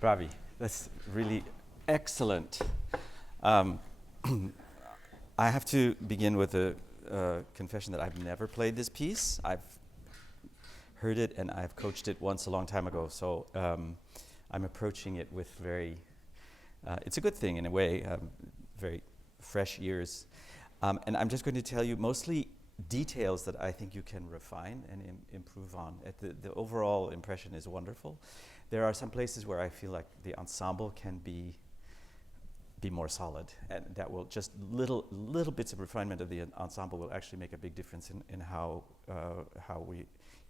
Bravi. That's really excellent. Um, I have to begin with a confession that I've never played this piece. I've heard it and I've coached it once a long time ago, so I'm approaching it with it's a good thing in a way, very fresh ears. And I'm just going to tell you mostly details that I think you can refine and improve on. The overall impression is wonderful. There are some places where I feel like the ensemble can be more solid, and that will just little bits of refinement of the ensemble will actually make a big difference in how we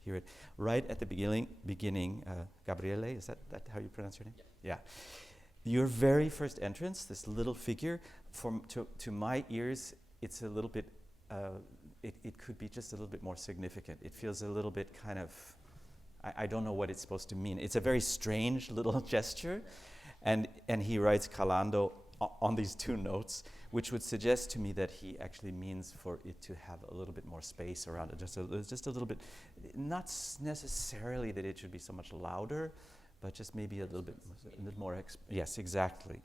hear it. Right at the beginning, Gabriele, is that how you pronounce your name? Yeah. Your very first entrance, this little figure, to my ears, it's a little bit. It could be just a little bit more significant. It feels a little bit kind of. I don't know what it's supposed to mean. It's a very strange little gesture, and he writes calando on these two notes, which would suggest to me that he actually means for it to have a little bit more space around it, just a little bit, not necessarily that it should be so much louder, but just maybe a little bit more. Yes, exactly.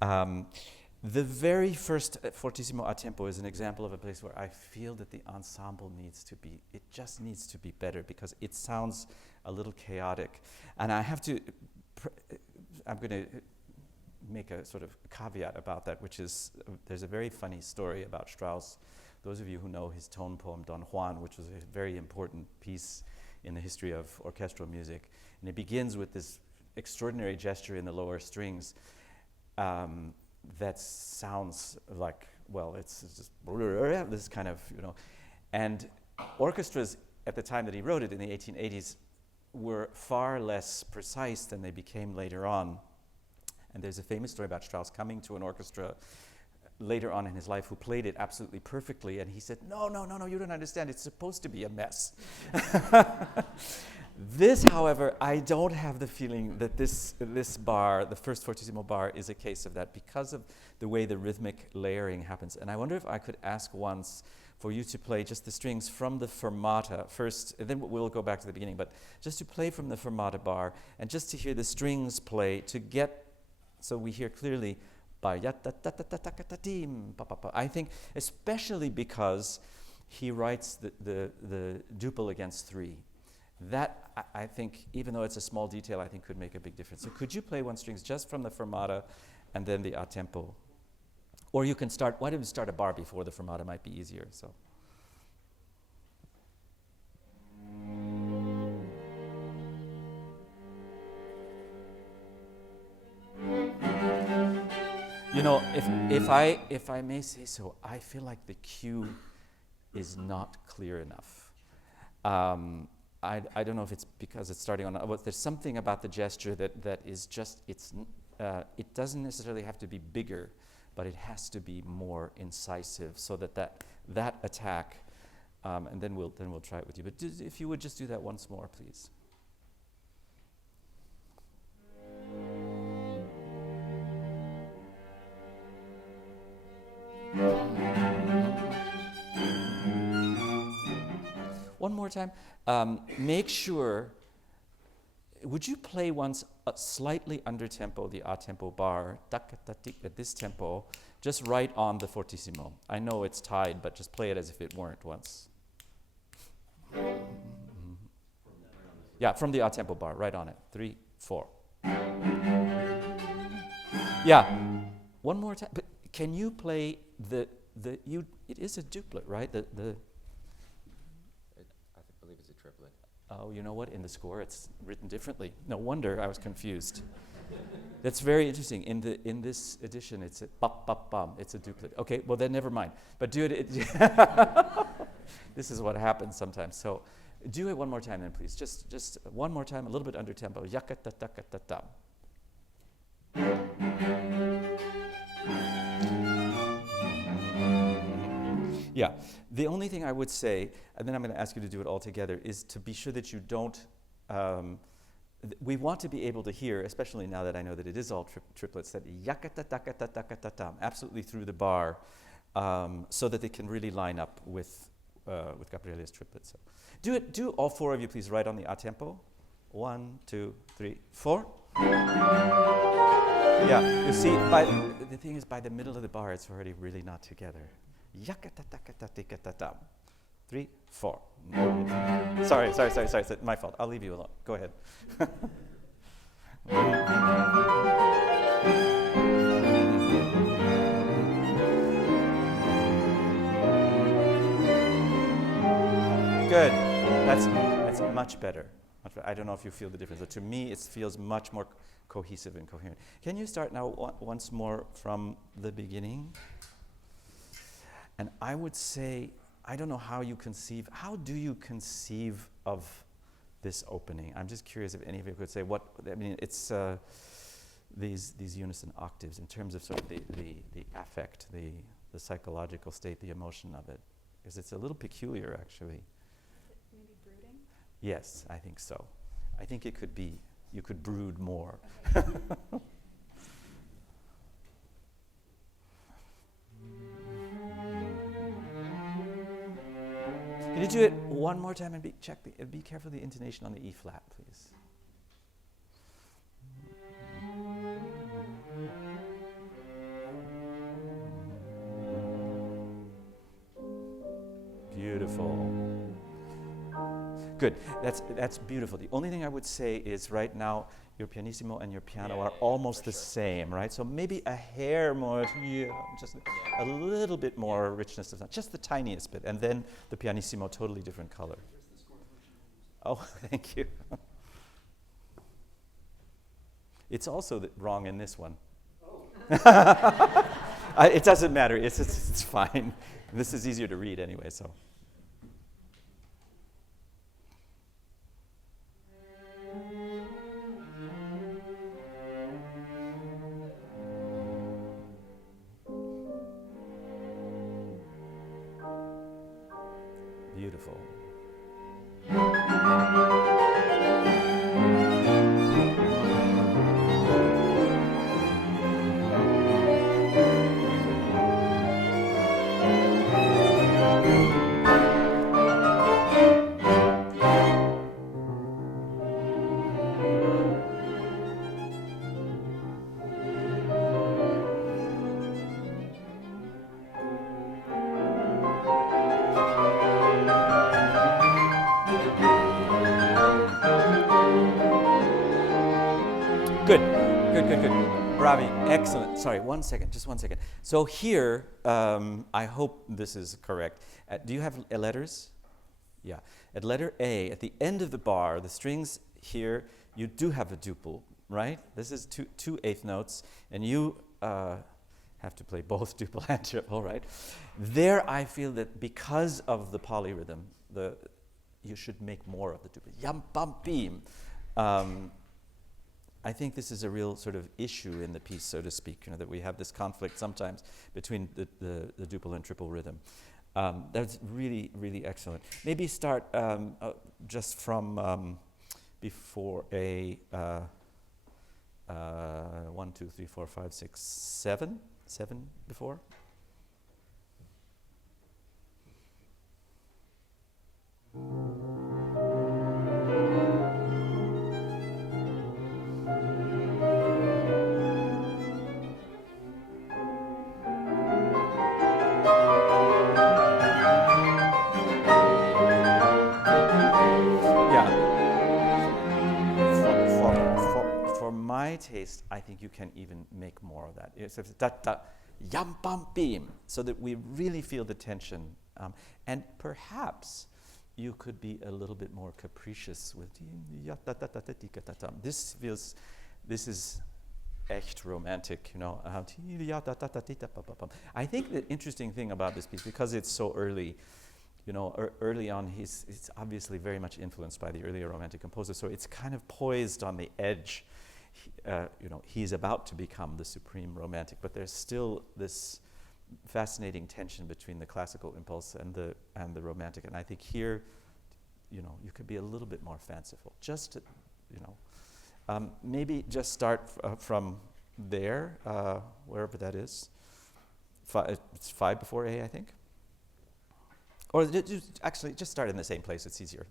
The very first fortissimo a tempo is an example of a place where I feel that the ensemble needs to be better because it sounds a little chaotic. And I have to, I'm going to make a sort of caveat about that, which is there's a very funny story about Strauss. Those of you who know his tone poem Don Juan, which was a very important piece in the history of orchestral music, and it begins with this extraordinary gesture in the lower strings that sounds like, well, it's just this kind of, and orchestras at the time that he wrote it in the 1880s were far less precise than they became later on. And there's a famous story about Strauss coming to an orchestra later on in his life who played it absolutely perfectly, and he said, no, you don't understand, it's supposed to be a mess. This, however, I don't have the feeling that this bar, the first fortissimo bar, is a case of that because of the way the rhythmic layering happens. And I wonder if I could ask once for you to play just the strings from the fermata first, and then we'll go back to the beginning, but just to play from the fermata bar and just to hear the strings play to get, so we hear clearly, I think especially because he writes the duple against three. That, I think, even though it's a small detail, I think could make a big difference. So could you play one strings just from the fermata and then the a tempo? Or you can start, why don't we start a bar before the fermata, might be easier. So. If I may say so, I feel like the cue is not clear enough. I don't know if it's because it's starting on, but there's something about the gesture that is just, it doesn't necessarily have to be bigger, but it has to be more incisive so that attack, and then we'll try it with you. But if you would just do that once more, please. One more time. Make sure, would you play once slightly under tempo, the a tempo bar, at this tempo, just right on the fortissimo. I know it's tied, but just play it as if it weren't once. Yeah, from the a tempo bar, right on it. 3, 4. Yeah, one more time. But can you play it is a duplet, right? I believe it's a triplet. Oh, you know what? In the score, it's written differently. No wonder I was confused. That's very interesting. In this edition, it's a bop bop bum. It's a duplet. Okay, well then never mind. But do it. This is what happens sometimes. So, do it one more time then, please. Just one more time, a little bit under tempo. Yakatatakatatam. Yeah, the only thing I would say, and then I'm going to ask you to do it all together, is to be sure that you don't, we want to be able to hear, especially now that I know that it is all triplets, that yakata-takata-takata-tam, absolutely through the bar, so that they can really line up with Gabriele's triplets. So do all four of you, please, right on the a tempo. 1, 2, 3, 4. Yeah, you see, the thing is, by the middle of the bar, it's already really not together. Yakatatakatatikatatam. 3, 4. Sorry, my fault. I'll leave you alone. Go ahead. Good. That's much better. I don't know if you feel the difference, but to me, it feels much more cohesive and coherent. Can you start now once more from the beginning? And I would say, I don't know how do you conceive of this opening? I'm just curious if any of you could say it's these unison octaves in terms of sort of the affect, the psychological state, the emotion of it. Because it's a little peculiar, actually. Maybe brooding? Yes, I think so. I think it could be, you could brood more. Okay. Can you do it one more time and be careful of the intonation on the E flat, please? Beautiful. Good. That's beautiful. The only thing I would say is right now your pianissimo and your piano are almost the same, right? So maybe a hair more, just a little bit more richness of sound, just the tiniest bit, and then the pianissimo, totally different color. Oh, thank you. It's also wrong in this one. Oh. It doesn't matter. It's fine. This is easier to read anyway, so. Beautiful. Good. Bravi, excellent. Sorry, just one second. So here, I hope this is correct. Do you have letters? Yeah. At letter A, at the end of the bar, the strings here, you do have a duple, right? This is two eighth notes, and you have to play both duple and triple, right? There, I feel that because of the polyrhythm, you should make more of the duple. Yam bam beam. I think this is a real sort of issue in the piece, so to speak, that we have this conflict sometimes between the duple and triple rhythm. That's really, really excellent. Maybe start just from before A, 1, 2, 3, 4, 5, 6, 7. 7 before. Taste, I think you can even make more of that. It's da da yam bam beam, so that we really feel the tension. And perhaps you could be a little bit more capricious with this is echt romantic, I think the interesting thing about this piece, because it's so early, early on, it's obviously very much influenced by the earlier romantic composers, so it's kind of poised on the edge. He's about to become the supreme romantic, but there's still this fascinating tension between the classical impulse and the romantic. And I think here, you could be a little bit more fanciful. Just to, maybe just start from there, wherever that is. It's 5 before A, I think. Or actually, just start in the same place. It's easier.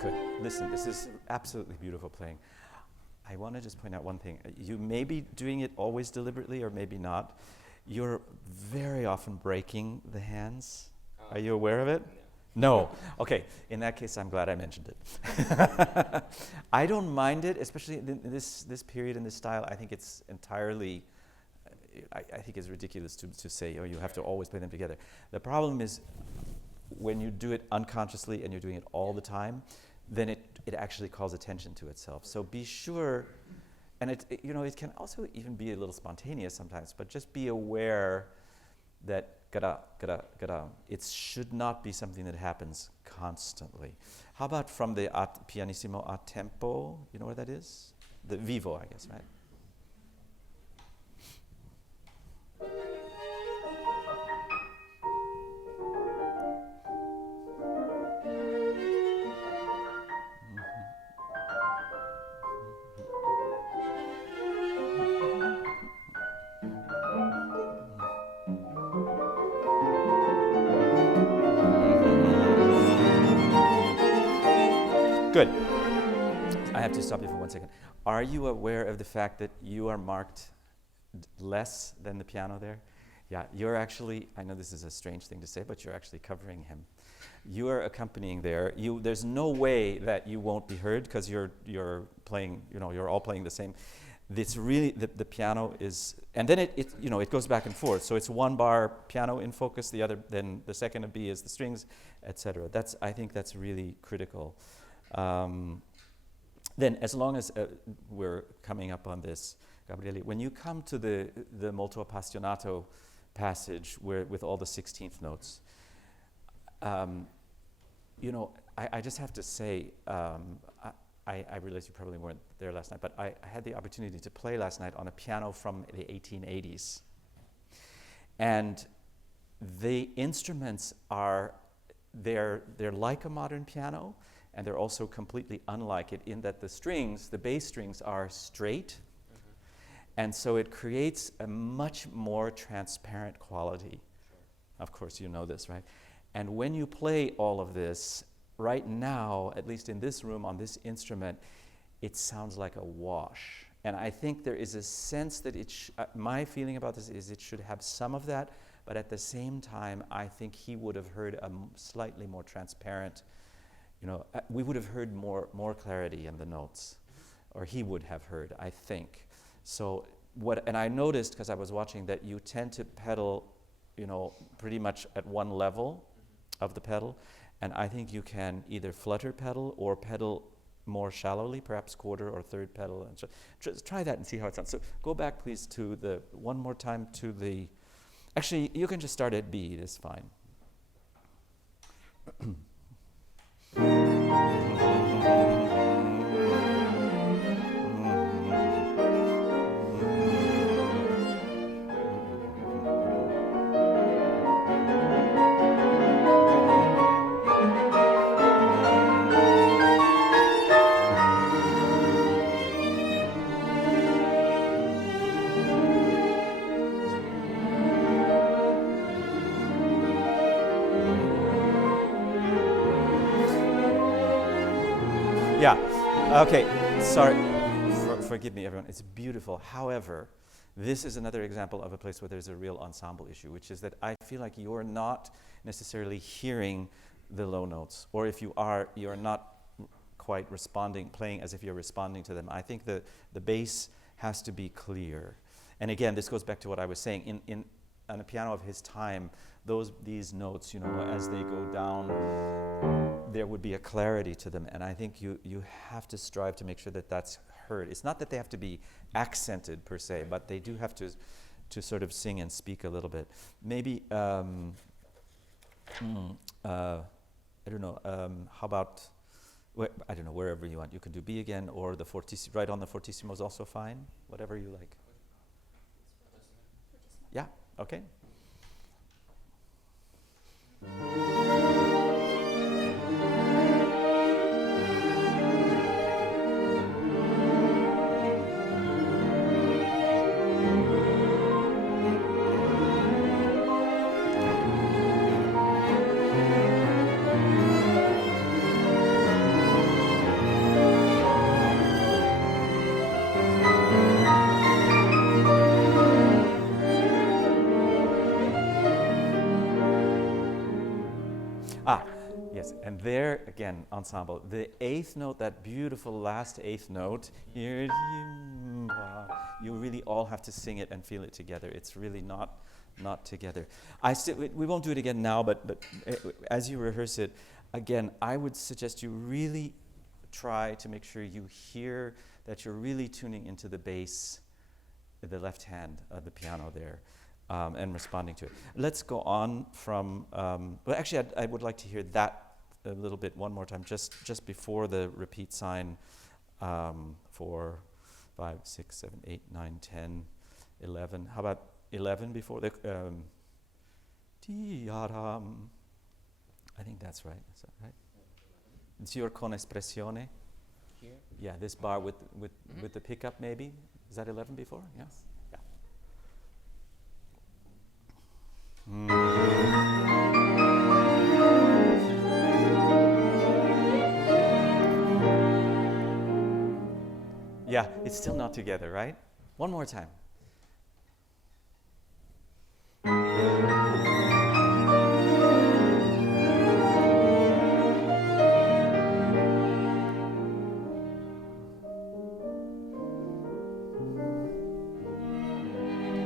Good. Listen, this is absolutely beautiful playing. I want to just point out one thing. You may be doing it always deliberately or maybe not. You're very often breaking the hands. Are you aware of it? No. Okay. In that case, I'm glad I mentioned it. I don't mind it, especially in this period in this style. I think it's entirely, I think it's ridiculous to say, oh, you have to always play them together. The problem is when you do it unconsciously and you're doing it all the time, then it actually calls attention to itself. So be sure, and it can also even be a little spontaneous sometimes, but just be aware that gada, gada, gada. It should not be something that happens constantly. How about from the pianissimo a tempo? You know where that is? The vivo, I guess, right? Good. I have to stop you for 1 second. Are you aware of the fact that you are marked less than the piano there? Yeah, you're actually, I know this is a strange thing to say, but you're actually covering him. You are accompanying there. There's no way that you won't be heard because you're playing, you're all playing the same. It's really, the piano is, and then it goes back and forth. So it's one bar piano in focus, then the second of B is the strings, etc. I think that's really critical. Then, as long as we're coming up on this, Gabriele, when you come to the molto appassionato passage with all the 16th notes, I just have to say, I realize you probably weren't there last night, but I had the opportunity to play last night on a piano from the 1880s. And the instruments they're like a modern piano, and they're also completely unlike it in that the bass strings are straight, and so it creates a much more transparent quality. Sure. Of course, you know this, right? And when you play all of this, right now, at least in this room on this instrument, it sounds like a wash. And I think there is a sense that my feeling about this is it should have some of that, but at the same time, I think he would have heard a slightly more transparent, we would have heard more clarity in the notes, or he would have heard, I think. So and I noticed, because I was watching, that you tend to pedal, pretty much at one level of the pedal, and I think you can either flutter pedal or pedal more shallowly, perhaps quarter or third pedal. And just try that and see how it sounds. So go back, please, one more time to the, actually, you can just start at B, it's fine. Yeah, okay, sorry, forgive me everyone, it's beautiful. However, this is another example of a place where there's a real ensemble issue, which is that I feel like you're not necessarily hearing the low notes, or if you are, you're not quite playing as if you're responding to them. I think the bass has to be clear. And again, this goes back to what I was saying, on a piano of his time, these notes, as they go down, there would be a clarity to them, and I think you have to strive to make sure that that's heard. It's not that they have to be accented per se, but they do have to sort of sing and speak a little bit. Maybe I don't know. How about I don't know, wherever you want. You can do B again, or the fortissimo. Right on the fortissimo is also fine. Whatever you like. Yeah. Okay. Ah, yes, and there again, ensemble. The eighth note, that beautiful last eighth note, you really all have to sing it and feel it together. It's really not together. We won't do it again now, but as you rehearse it, again, I would suggest you really try to make sure you hear that you're really tuning into the bass, the left hand of the piano there. And responding to it. Let's go on from, well, actually, I would like to hear that a little bit one more time, just before the repeat sign, 4, 5, 6, 7, 8, 9, 10, 11. How about 11 before the, I think that's right. Is that right? It's your con espressione. Here? Yeah, this bar with the pickup maybe. Is that 11 before? Yeah. Yeah, it's still not together, right? One more time.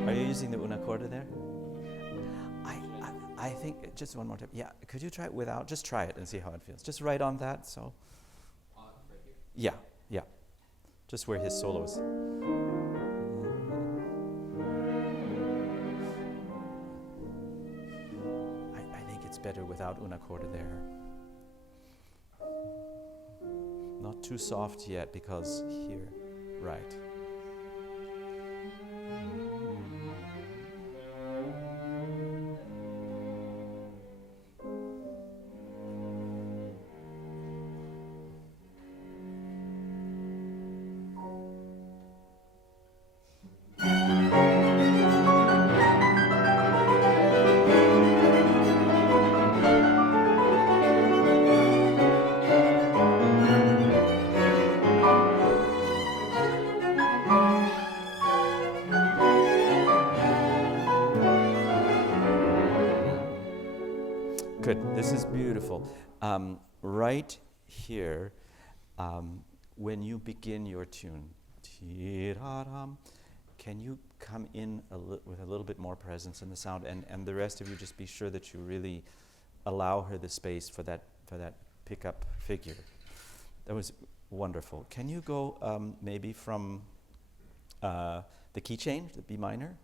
Are you using the una corda there? I think just one more time. Yeah, could you try it without? Just try it and see how it feels. Just right on that. So. Right here? Yeah. Just where his solos. I think it's better without una corda there. Not too soft yet because here, right. Good. This is beautiful. Right here, when you begin your tune, can you come in with a little bit more presence in the sound, and the rest of you just be sure that you really allow her the space for that pickup figure. That was wonderful. Can you go maybe from the key change, the B minor?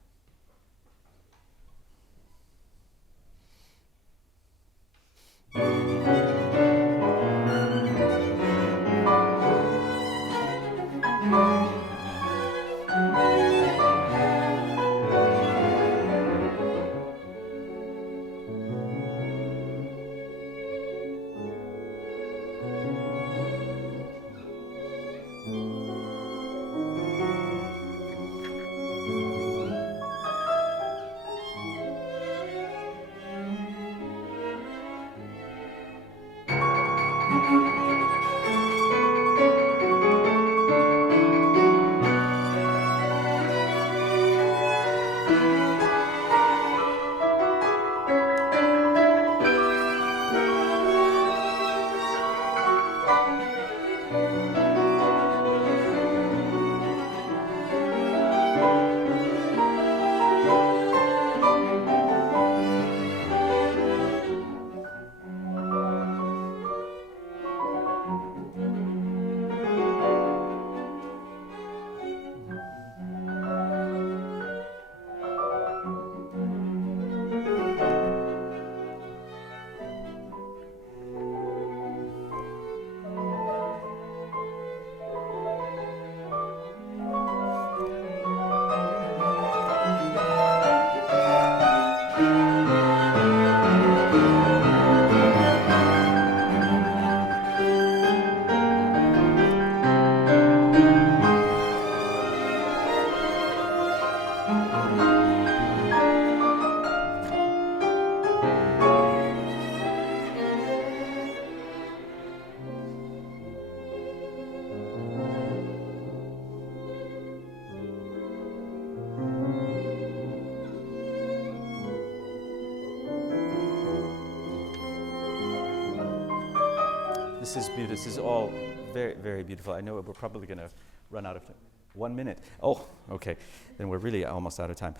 This is beautiful. This is all very, very beautiful. I know we're probably going to run out of time. 1 minute. Oh, okay. Then we're really almost out of time.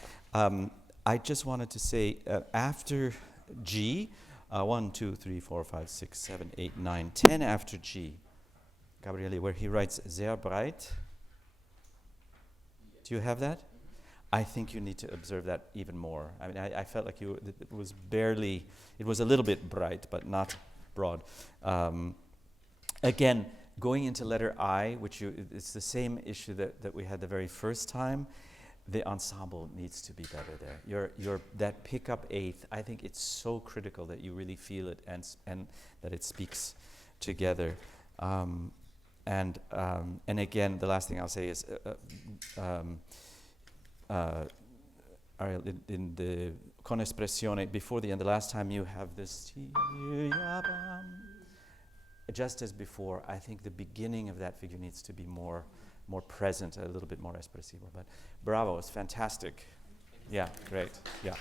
I just wanted to say after G, 1, 2, 3, 4, 5, 6, 7, 8, 9, 10 after G, Gabriele, where he writes sehr breit. Do you have that? I think you need to observe that even more. I mean, I felt like it was barely, it was a little bit bright, but not broad. Again, going into letter I, it's the same issue that we had the very first time. The ensemble needs to be better there. That pickup eighth, I think it's so critical that you really feel it and that it speaks together. And again, the last thing I'll say is, Ariel, in the con espressione before the end, the last time you have this, just as before, I think the beginning of that figure needs to be more present, a little bit more espressivo. But bravo, it's fantastic. Yeah, great. Yeah.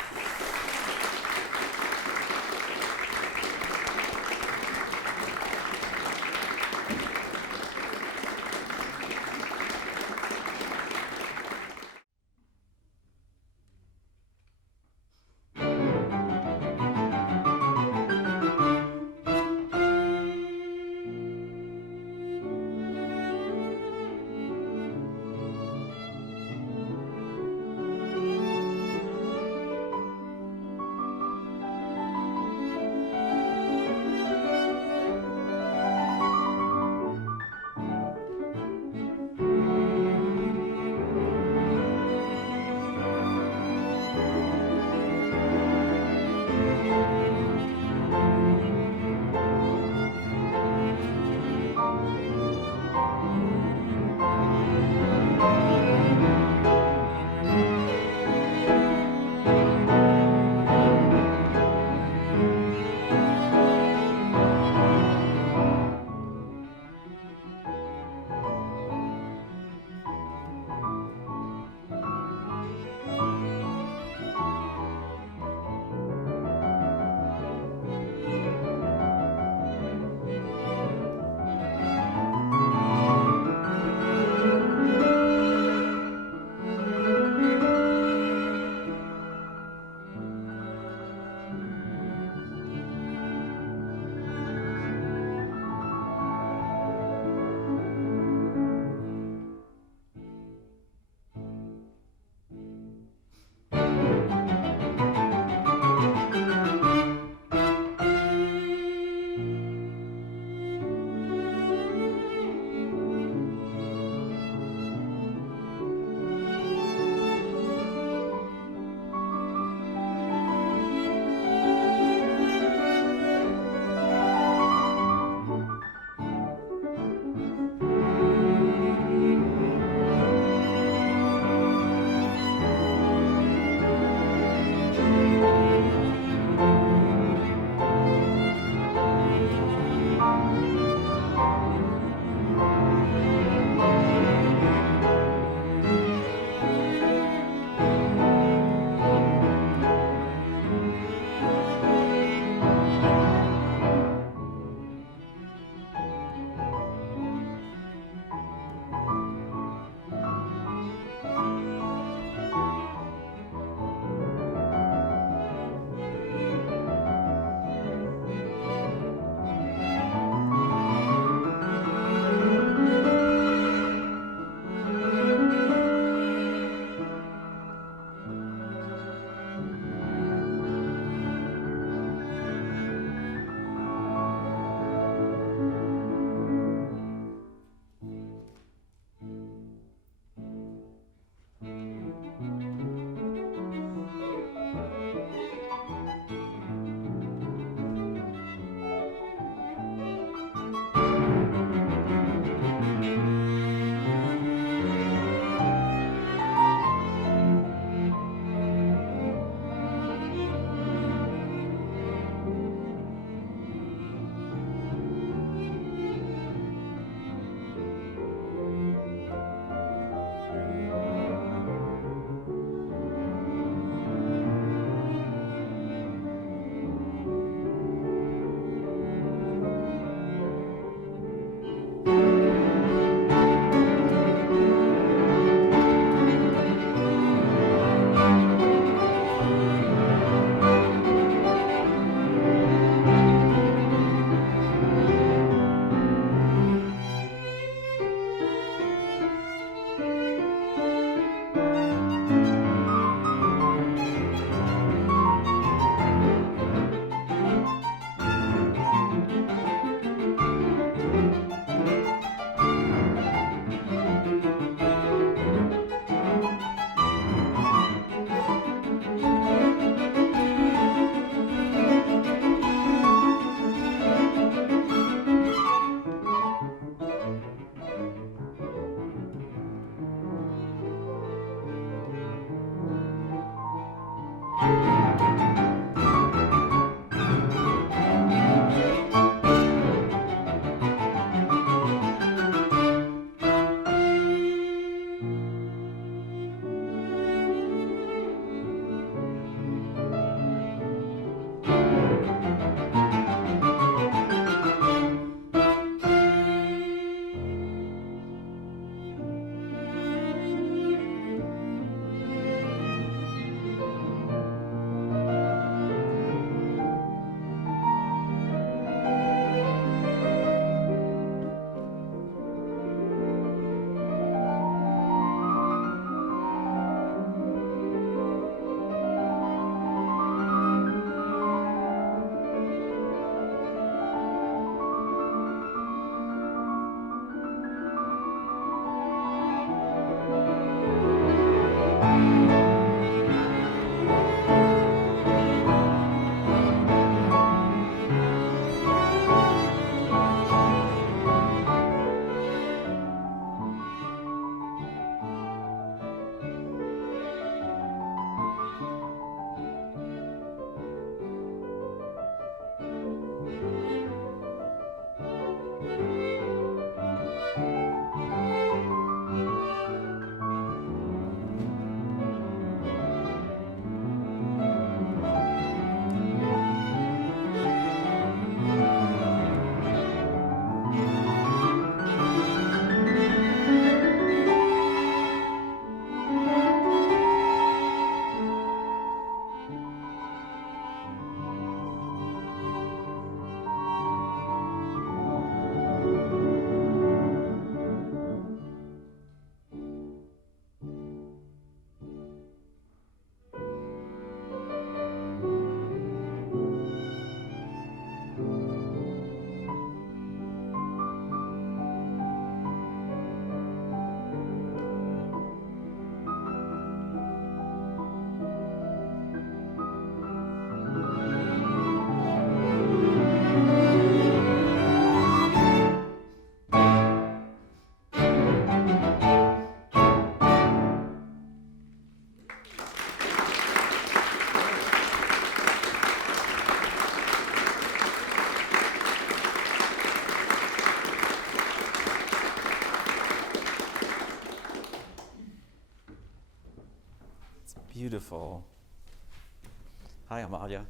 Hi, Amalia.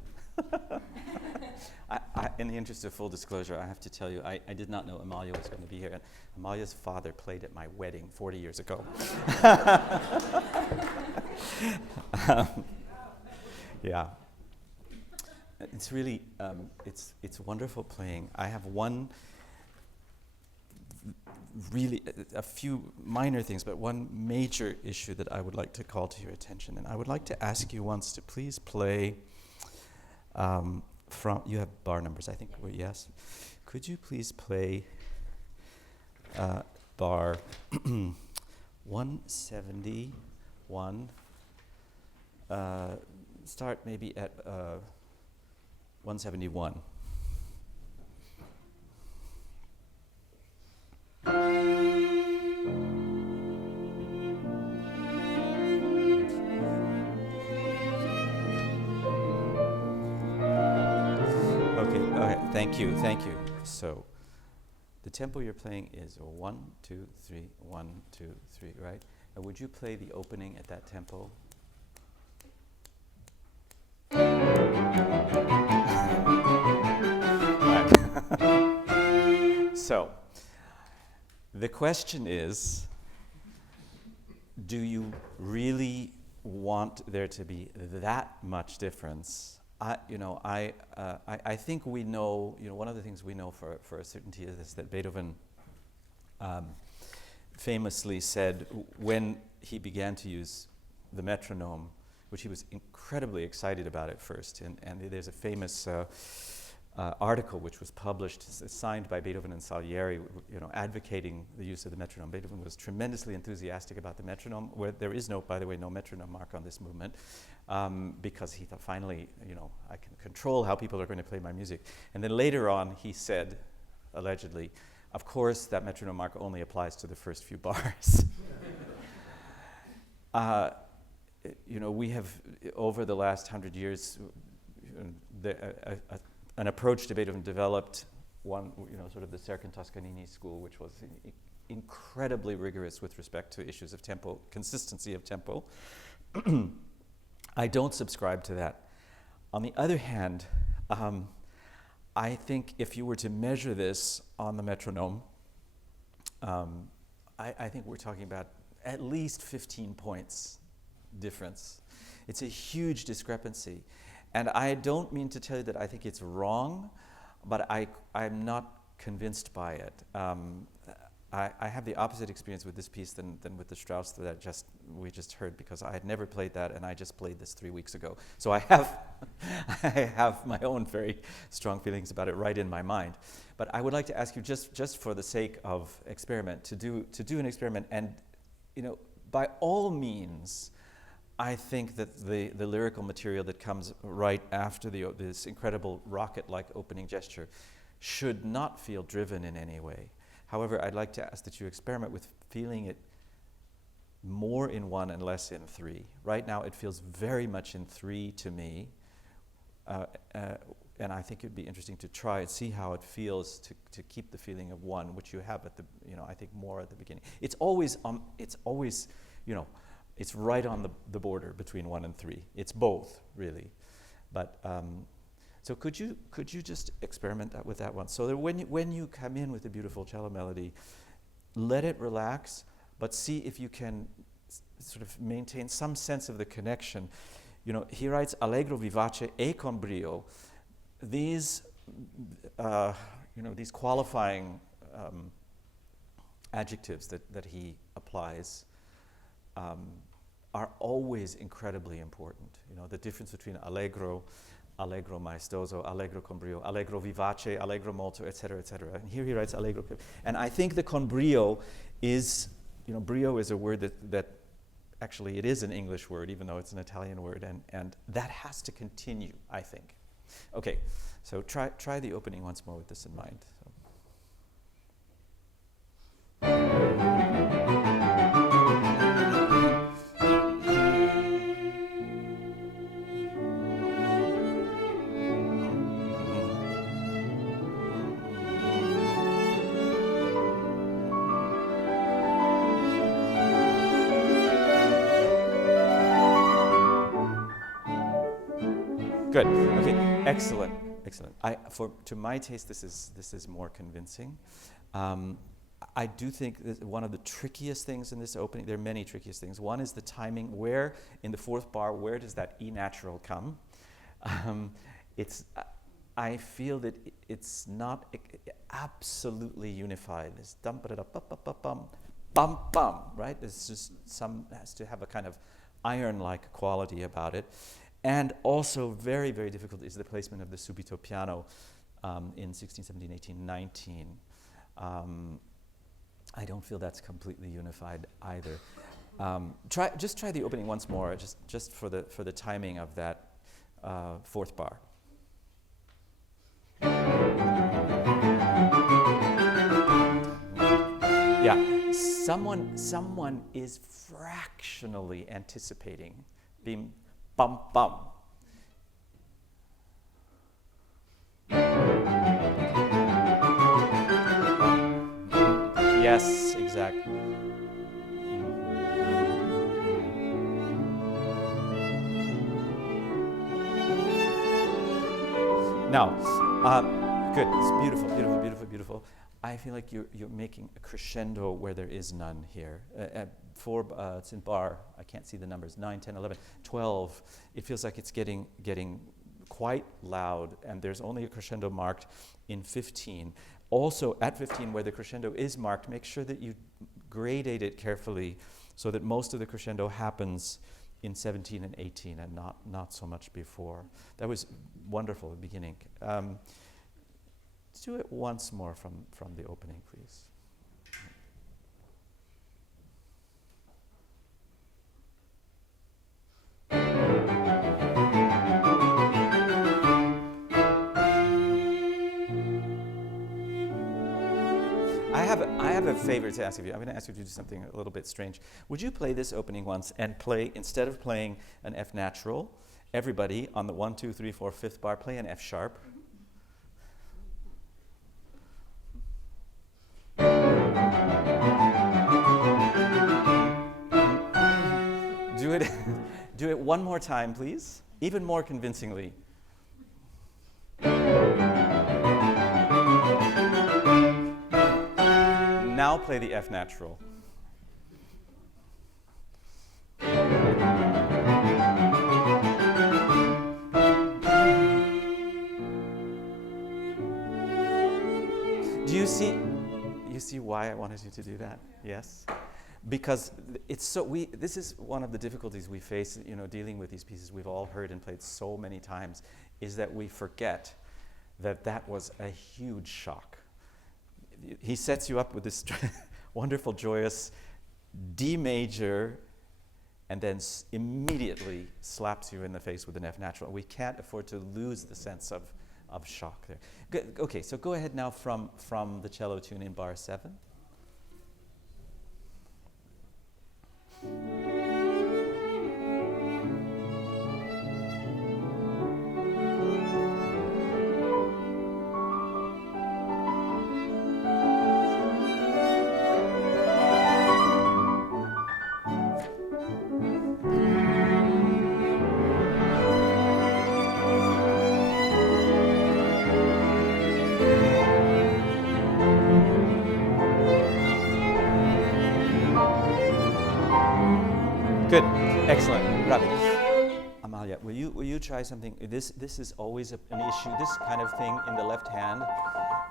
In the interest of full disclosure, I have to tell you, I did not know Amalia was going to be here. And Amalia's father played at my wedding 40 years ago. Yeah. It's really, it's wonderful playing. I have a few minor things, but one major issue that I would like to call to your attention. And I would like to ask you once to please play you have bar numbers, I think, yes? Could you please play bar 171, start maybe at 171. Okay, thank you. So, the tempo you're playing is 1, 2, 3, 1, 2, 3, right? And would you play the opening at that tempo? Right. So, the question is, do you really want there to be that much difference? I think we know, one of the things we know for a certainty is that Beethoven famously said when he began to use the metronome, which he was incredibly excited about at first, and there's a famous article which was published, signed by Beethoven and Salieri, advocating the use of the metronome. Beethoven was tremendously enthusiastic about the metronome, where there is no metronome mark on this movement, because he thought, finally, I can control how people are going to play my music. And then later on, he said, allegedly, of course, that metronome mark only applies to the first few bars. We have, over the last 100 years, an approach to Beethoven developed, one, sort of the Serkin-Toscanini school, which was incredibly rigorous with respect to issues of tempo, consistency of tempo. I don't subscribe to that. On the other hand, I think if you were to measure this on the metronome, I think we're talking about at least 15 points difference. It's a huge discrepancy. And I don't mean to tell you that I think it's wrong, but I'm not convinced by it. I have the opposite experience with this piece than with the Strauss that we just heard, because I had never played that, and I just played this 3 weeks ago. So I have my own very strong feelings about it right in my mind. But I would like to ask you, just for the sake of experiment, to do an experiment, and by all means, I think that the lyrical material that comes right after this incredible rocket-like opening gesture should not feel driven in any way. However, I'd like to ask that you experiment with feeling it more in 1 and less in 3. Right now, it feels very much in 3 to me, and I think it'd be interesting to try and see how it feels to keep the feeling of 1, which you have at the, I think more at the beginning. It's always, it's right on the border between 1 and 3. It's both, really, but. So could you just experiment with that one? So that when you come in with a beautiful cello melody, let it relax, but see if you can sort of maintain some sense of the connection. He writes allegro vivace e con brio. These qualifying adjectives that he applies are always incredibly important. The difference between allegro maestoso, allegro con brio, allegro vivace, allegro molto, etc., etc. And here he writes allegro. And I think the con brio is, brio is a word that actually it is an English word, even though it's an Italian word, and that has to continue, I think. Okay, so try the opening once more with this in mind. Good. Okay. Excellent. Excellent. To my taste, this is more convincing. I do think that one of the trickiest things in this opening. There are many trickiest things. One is the timing. Where in the fourth bar, where does that E natural come? I feel that it's not absolutely unified. This dum ba da bum bum bum, right? There's just has to have a kind of iron-like quality about it. And also very, very difficult is the placement of the subito piano in 16, 17, 18, 19. I don't feel that's completely unified either. Try the opening once more, just for the timing of that fourth bar. Yeah, someone is fractionally anticipating being bum bum. Yes, exactly. Now, good. It's beautiful, beautiful, beautiful, beautiful. I feel like you're making a crescendo where there is none here. It's in bar, I can't see the numbers, 9, 10, 11, 12. It feels like it's getting quite loud, and there's only a crescendo marked in 15. Also, at 15, where the crescendo is marked, make sure that you gradate it carefully so that most of the crescendo happens in 17 and 18 and not so much before. That was wonderful at the beginning. Let's do it once more from the opening, please. I have a favor to ask of you. I'm going to ask you to do something a little bit strange. Would you play this opening once and play, instead of playing an F natural, everybody on the 1, 2, 3, 4, 5th bar, play an F sharp. Do it one more time, please. Even more convincingly. Now play the F natural. Do you see why I wanted you to do that? Yes? Because it's this is one of the difficulties we face, dealing with these pieces we've all heard and played so many times, is that we forget that was a huge shock. He sets you up with this wonderful, joyous D major, and then immediately slaps you in the face with an F natural. We can't afford to lose the sense of shock there. Good. Okay, so go ahead now from the cello tune in bar 7. Good, excellent, bravi. Amalia, will you try something? This is always an issue. This kind of thing in the left hand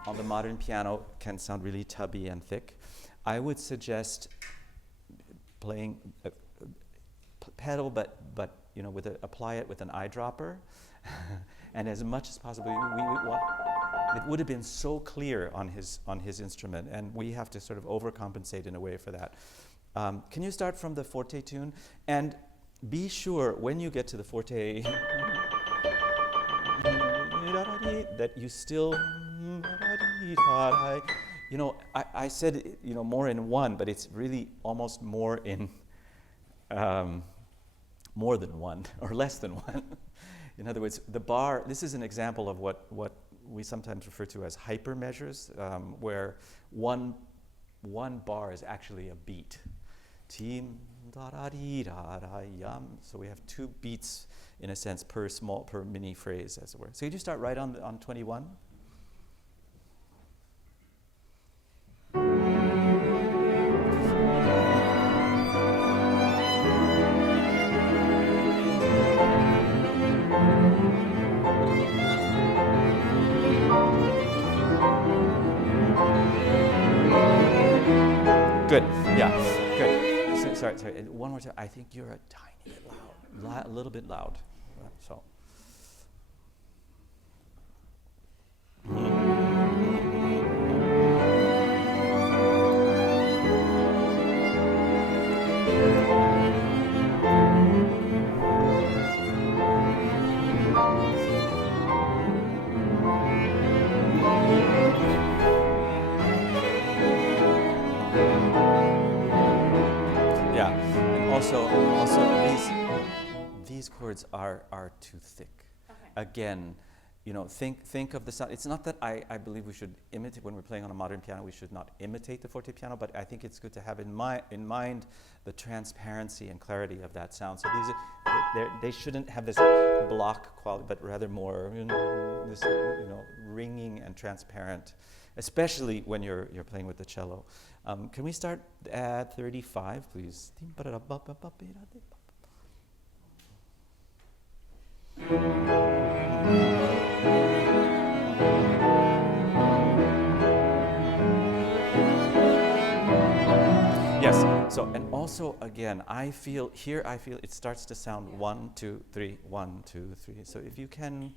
on the modern piano can sound really tubby and thick. I would suggest playing a pedal, but apply it with an eyedropper, and as much as possible. It would have been so clear on his instrument, and we have to sort of overcompensate in a way for that. Can you start from the forte tune? And be sure when you get to the forte that you still, I said, more in one, but it's really almost more in more than one or less than one. In other words, the bar, this is an example of what we sometimes refer to as hyper measures, where one bar is actually a beat. T, da da dee da da yum. So we have 2 beats in a sense per mini phrase, as it were. So you just start right on 21. Good. Yeah. Good. Sorry. And one more time. I think you're a tiny bit loud. A little bit loud. So. Yeah, and also these chords are too thick. Okay. Again, think of the sound. It's not that I believe we should imitate when we're playing on a modern piano. We should not imitate the forte piano, but I think it's good to have in mind the transparency and clarity of that sound. So they shouldn't have this block quality, but rather more this ringing and transparent, especially when you're playing with the cello. Can we start at 35, please? Yes. So, and also again, I feel it starts to sound 1, 2, 3, 1, 2, 3. So if you can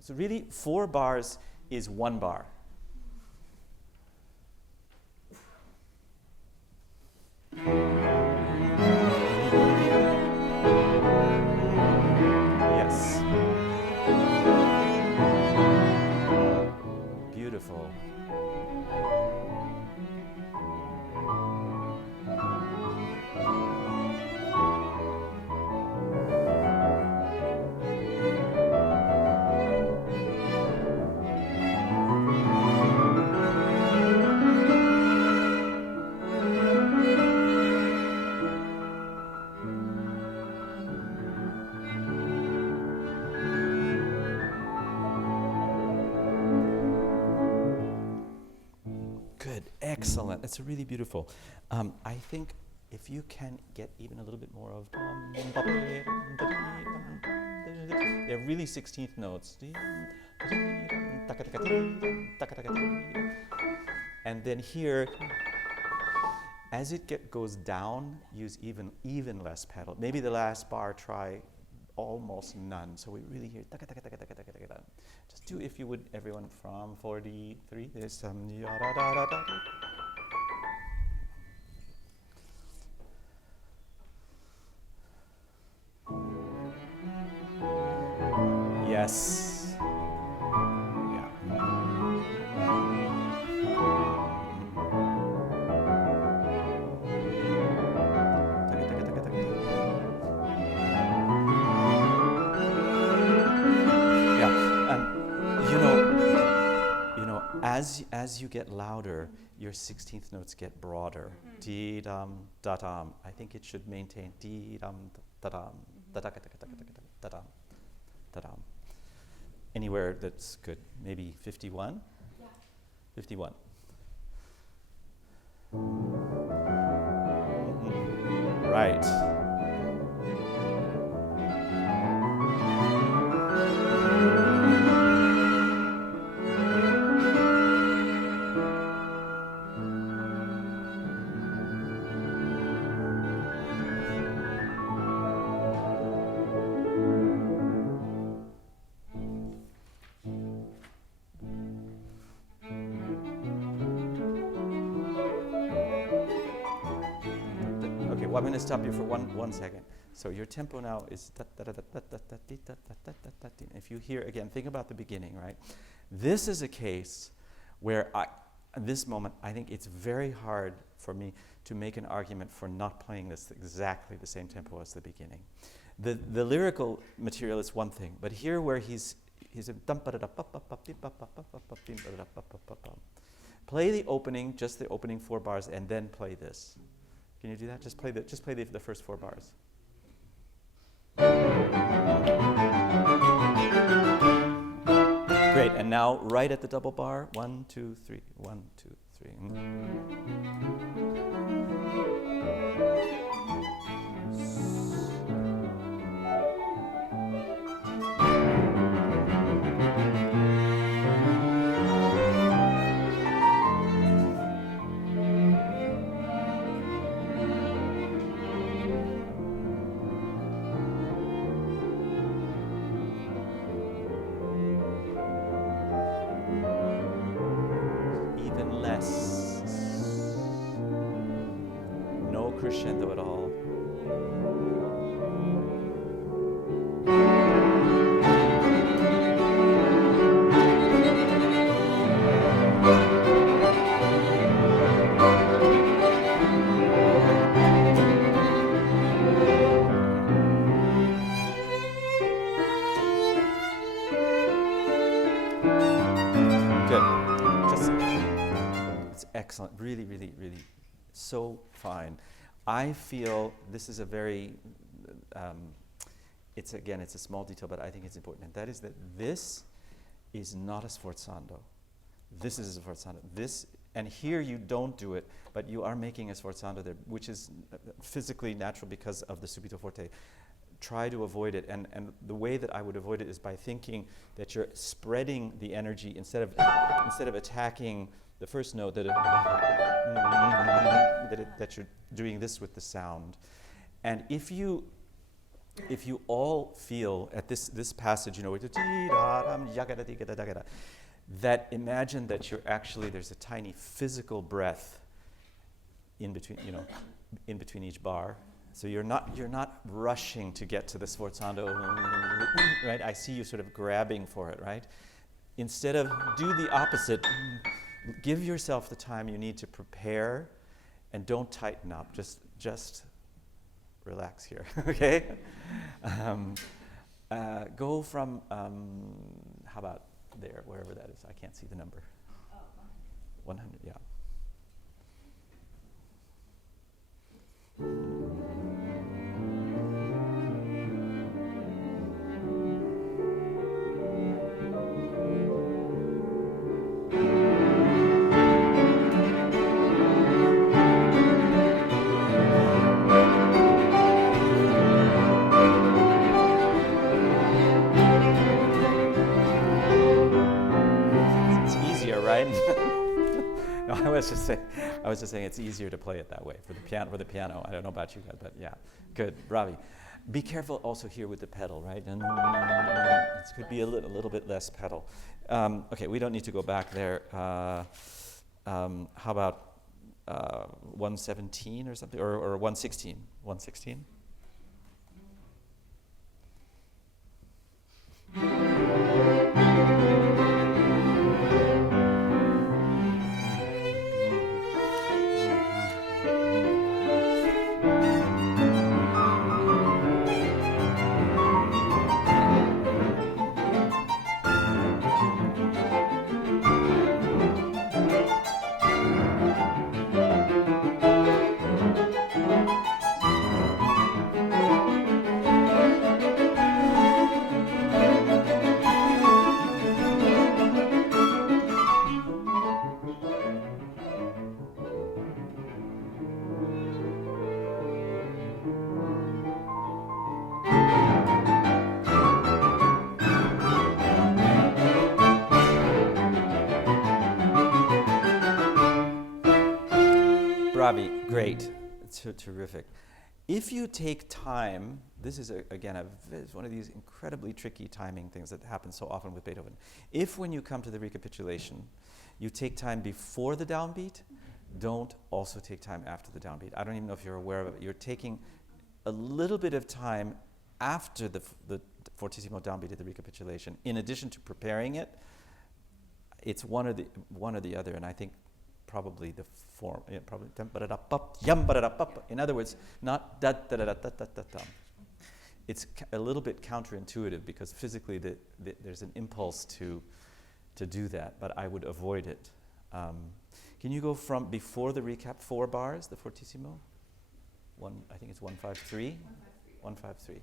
so really 4 bars is 1 bar. Yes. Beautiful. Excellent. That's really beautiful. I think if you can get even a little bit more of they're really 16th notes. And then here, as it goes down, use even less pedal. Maybe the last bar, try almost none. So we really hear just do, if you would, everyone, from 43. There's some yes. Yeah. As you get louder, your 16th notes get broader. Dee dum da dum. I think it should maintain dee dum da dum da da da da dum da dum. Anywhere that's good. Maybe 51. Yeah. 51. Right. I'm going to stop you for one second. So your tempo now is if you hear again, think about the beginning, right? This is a case where at this moment I think it's very hard for me to make an argument for not playing this exactly the same tempo as the beginning. The lyrical material is one thing, but here where he's he said, play the opening, just the opening 4 bars, and then play this. Can you do that? Just play the first 4 bars. Great, and now right at the double bar, 1, 2, 3, 1, 2, 3. No crescendo at all. Excellent, really, really, really, so fine. I feel this is a very, it's a small detail, but I think it's important, and that is that this is not a sforzando. This is a sforzando. This, and here you don't do it, but you are making a sforzando there, which is physically natural because of the subito forte. Try to avoid it, and the way that I would avoid it is by thinking that you're spreading the energy instead of attacking the first note, that you're doing this with the sound. And if you all feel at this passage, that imagine that you're actually, there's a tiny physical breath in between each bar. So you're not rushing to get to the sforzando, right? I see you sort of grabbing for it, right? Instead of do the opposite. Give yourself the time you need to prepare, and don't tighten up. Just relax here, okay? Go from how about there, wherever that is. I can't see the number. 100, yeah. No, I was just saying it's easier to play it that way for the piano. I don't know about you guys, but yeah, good, Ravi. Be careful also here with the pedal, right? And it could be a little bit less pedal. Okay, we don't need to go back there. How about 117 or something, or 116? 116. Ravi, great. It's so terrific. If you take time, this is it's one of these incredibly tricky timing things that happen so often with Beethoven. If when you come to the recapitulation, you take time before the downbeat, don't also take time after the downbeat. I don't even know if you're aware of it. You're taking a little bit of time after the fortissimo downbeat at the recapitulation. In addition to preparing it, it's one or the other, and I think probably the form, in other words, not da da da da da da da da. it's a little bit counterintuitive because physically there's an impulse to do that, but I would avoid it. Can you go from before the recap 4 bars, the fortissimo? I think it's 153. 153.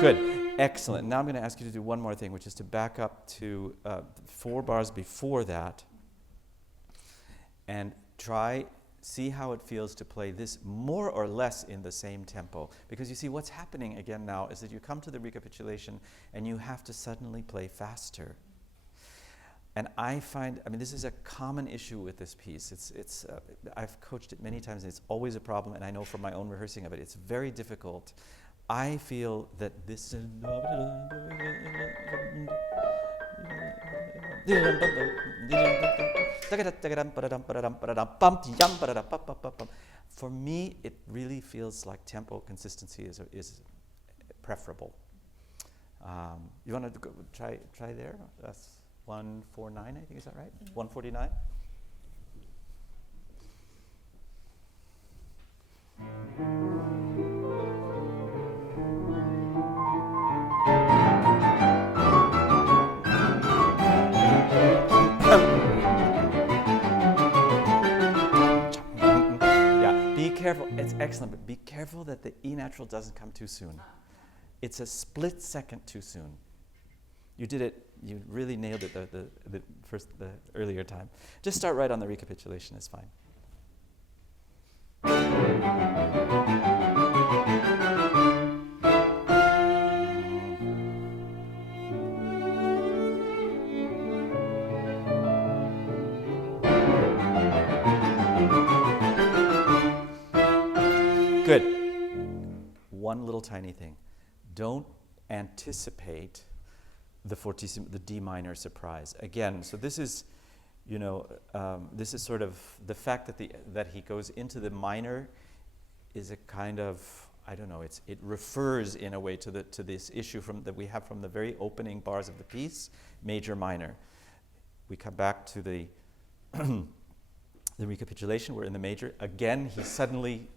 Good. Excellent. Now I'm going to ask you to do one more thing, which is to back up to 4 bars before that and see how it feels to play this more or less in the same tempo. Because you see, what's happening again now is that you come to the recapitulation and you have to suddenly play faster. And I find, this is a common issue with this piece. I've coached it many times and it's always a problem, and I know from my own rehearsing of it, it's very difficult. I feel that this for me, it really feels like tempo consistency is preferable. You want to try there? That's 149, I think, is that right? 149? Be careful. It's excellent, but be careful that the E natural doesn't come too soon. It's a split second too soon. You did it. You really nailed it the earlier time. Just start right on the recapitulation. It's fine. Good. One little tiny thing. Don't anticipate the fortissimo, the D minor surprise. Again, so this is, this is sort of the fact that he goes into the minor is a kind of, I don't know, it refers in a way to this issue that we have from the very opening bars of the piece, major minor. We come back to the recapitulation. We're in the major. Again, he suddenly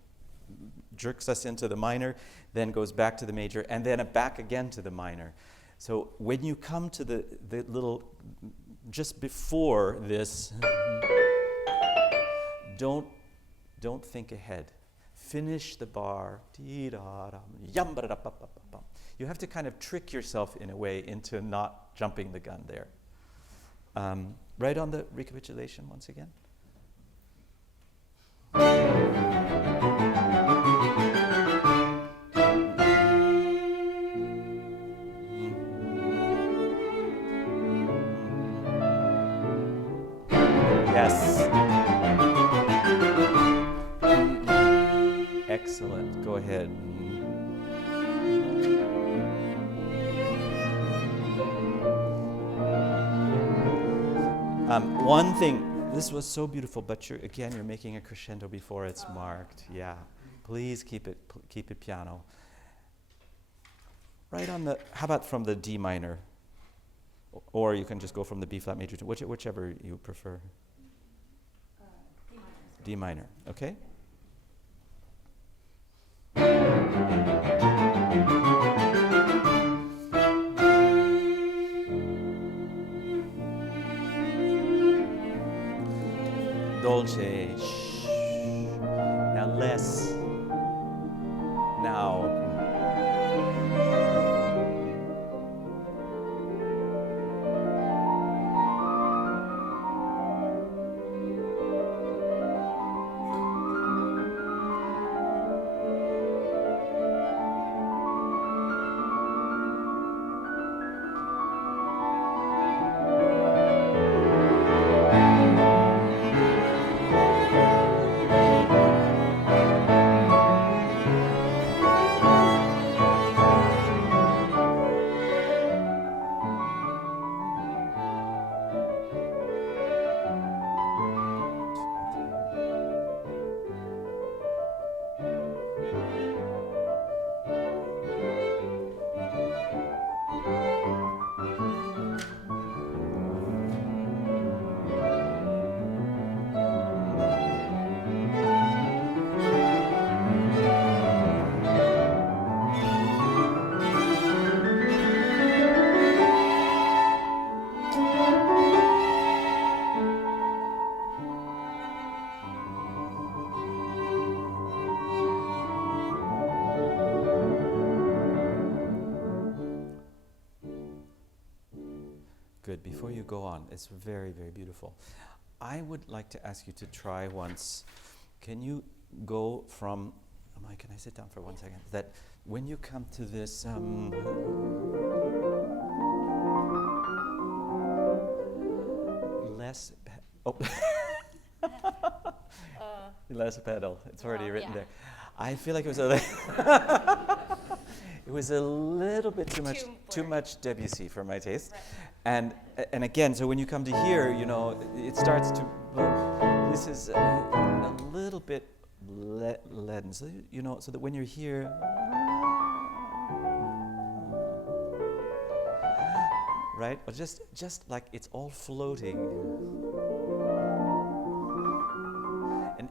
jerks us into the minor, then goes back to the major, and then back again to the minor. So when you come to the little, just before this, don't think ahead. Finish the bar. You have to kind of trick yourself in a way into not jumping the gun there. Right on the recapitulation once again. Yes. Excellent. Go ahead. One thing, this was so beautiful, but you're making a crescendo before it's marked. Yeah. Please keep it piano. Right on the, how about from the D minor? Or you can just go from the B flat major to whichever you prefer. D minor, okay? Dolce. Shh. Now less. Now. Good. Before you go on, it's very, very beautiful. I would like to ask you to try once. Can you go from, can I sit down for 1 second? That when you come to this, less, less pedal. It's already written there. I feel like it was it was a little bit too much Debussy for my taste. Right. And again, so when you come to here, it starts to, this is a little bit leaden. So, so that when you're here, right? Or just like it's all floating.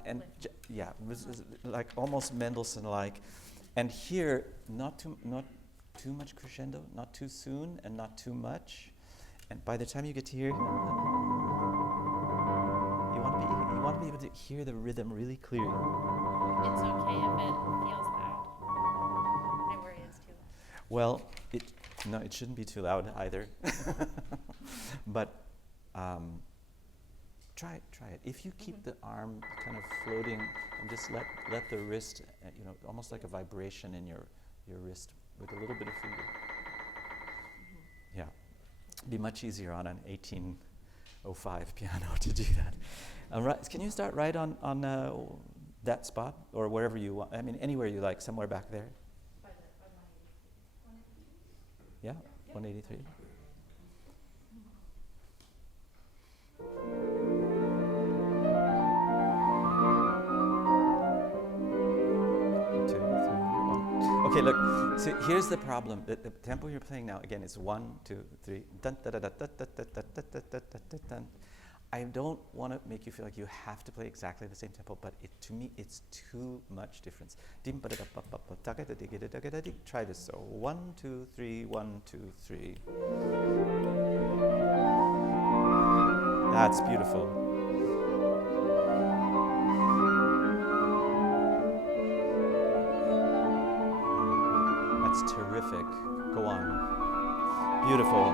And yeah, it was like almost Mendelssohn-like. And here, not too much crescendo, not too soon, and not too much. And by the time you get to here, you want to be able to hear the rhythm really clearly. It's okay if it feels loud. I worry it's too loud. Well, it shouldn't be too loud either. But try it. If you keep the arm kind of floating and just let the wrist, almost like a vibration in your wrist with a little bit of finger. Yeah. Be much easier on an 1805 piano to do that. Right, can you start right on that spot or wherever you want? I mean, anywhere you like, somewhere back there. By 183. Yeah, 183. Okay, look, so here's the problem. The tempo you're playing now, again, is 1, 2, 3. Dun, da, da, da, da, da, da, da, da, da, da, da, dun. I don't want to make you feel like you have to play exactly the same tempo, but to me, it's too much difference. Try this. So 1, 2, 3, 1, 2, 3. That's beautiful. That's terrific. Go on. Beautiful.